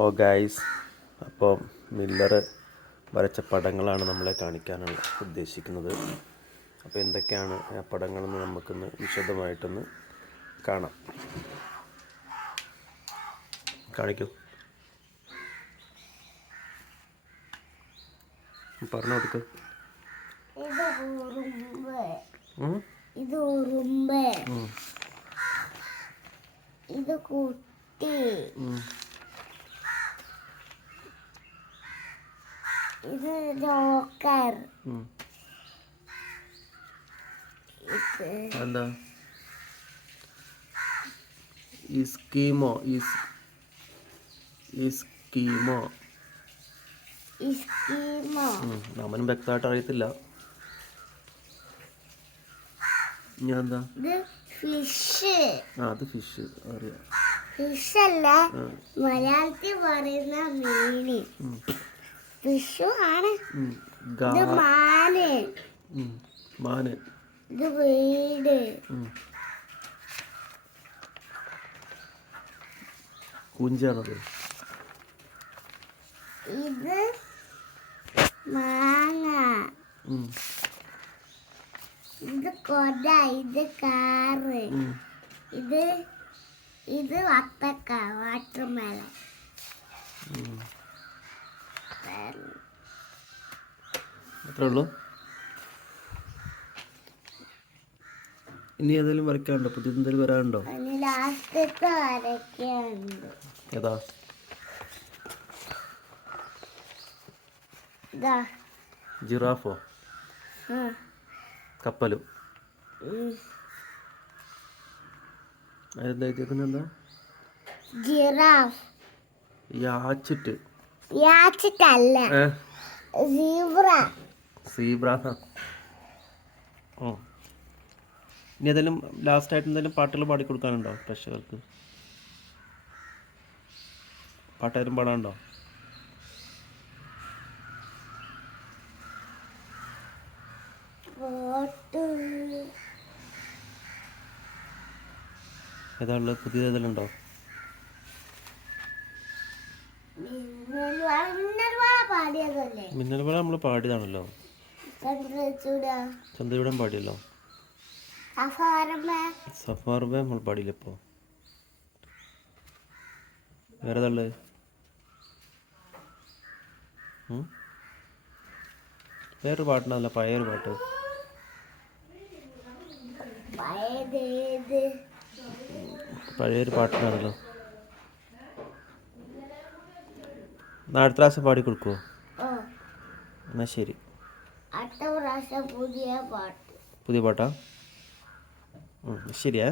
ഓ guys, അപ്പോൾ Miller വരച്ച പടങ്ങളാണ് നമ്മളെ കാണിക്കാനാണ് ഉദ്ദേശിക്കുന്നത്. അപ്പോൾ എന്തൊക്കെയാണ് ആ പടങ്ങളെന്ന് നമുക്കൊന്ന് വിശദമായിട്ടൊന്ന് കാണാം. കാണിക്കൂ, പറഞ്ഞു കൊടുക്ക്. ഇത് ഉറുമ്പ്, ഇത് കുട്ടി, ഇത് ജോക്കർ, എന്താ ഇസ്കീമോ ഇസ്കീമോ ഇസ്കീമോ. നമ്മനും വ്യക്തമായിട്ട് അറിയത്തില്ല. ഞാൻ എന്താ ഇത് ഫിഷ്. അത് ഫിഷ് അറിയാം. ഫിഷ് അല്ല, മലയാളത്തിൽ പറയുന്ന മീന് ഫിഷു ആണ്. ഇത് മാന്, മാന്. ഇത് വീട്, കൂഞ്ചാണത്. ഇത് മാങ്ങ, ഇത് കൊട, ഇത് കാറ്, ഇത് വത്തക്ക, വാട്ടർമെലൺ. അത്രേ ഉള്ളൂ. ഇനി ഏതെങ്കിലും വരയ്ക്കാനുണ്ടോ? പുതിയ എന്തെങ്കിലും വരാനുണ്ടോ? ലാസ്റ്റത്തെ വരയ്ക്കുന്നുണ്ട്. ഏതാ? ജിറാഫോ? കപ്പലും? അതെന്താ എഴുതിയേക്കുന്നത്? ജിറാഫ്. യാച്ചിട്ടല്ല, സീബ്ര. ഇനി ഏതെങ്കിലും ലാസ്റ്റായിട്ട് എന്തെങ്കിലും പാട്ടുകൾ പാടിക്കൊടുക്കാനുണ്ടോ പ്രേക്ഷകർക്ക്? പാട്ടായാലും പാടാനുണ്ടോ? ഏതാ ഉള്ളത്? പുതിയ ഏതെങ്കിലും ഉണ്ടോ? മിന്നൽ വേള നമ്മൾ പാടിയതാണല്ലോ. ചന്ദ്രചൂഡൻ പാടിയല്ലോ. സഫാർബേ നമ്മൾ പാടിയില്ല. ഇപ്പോൾ വേറെ ഏതാ ഉള്ളത്? വേറൊരു പാട്ടുണ്ടാവില്ല, പഴയൊരു പാട്ട്. പഴയൊരു പാട്ടുണ്ടാണല്ലോ. അടുത്ത പ്രാവശ്യം പാടി കൊടുക്കുമോ? എന്നാ ശരി. പുതിയ പാട്ടാ? ശരിയാ.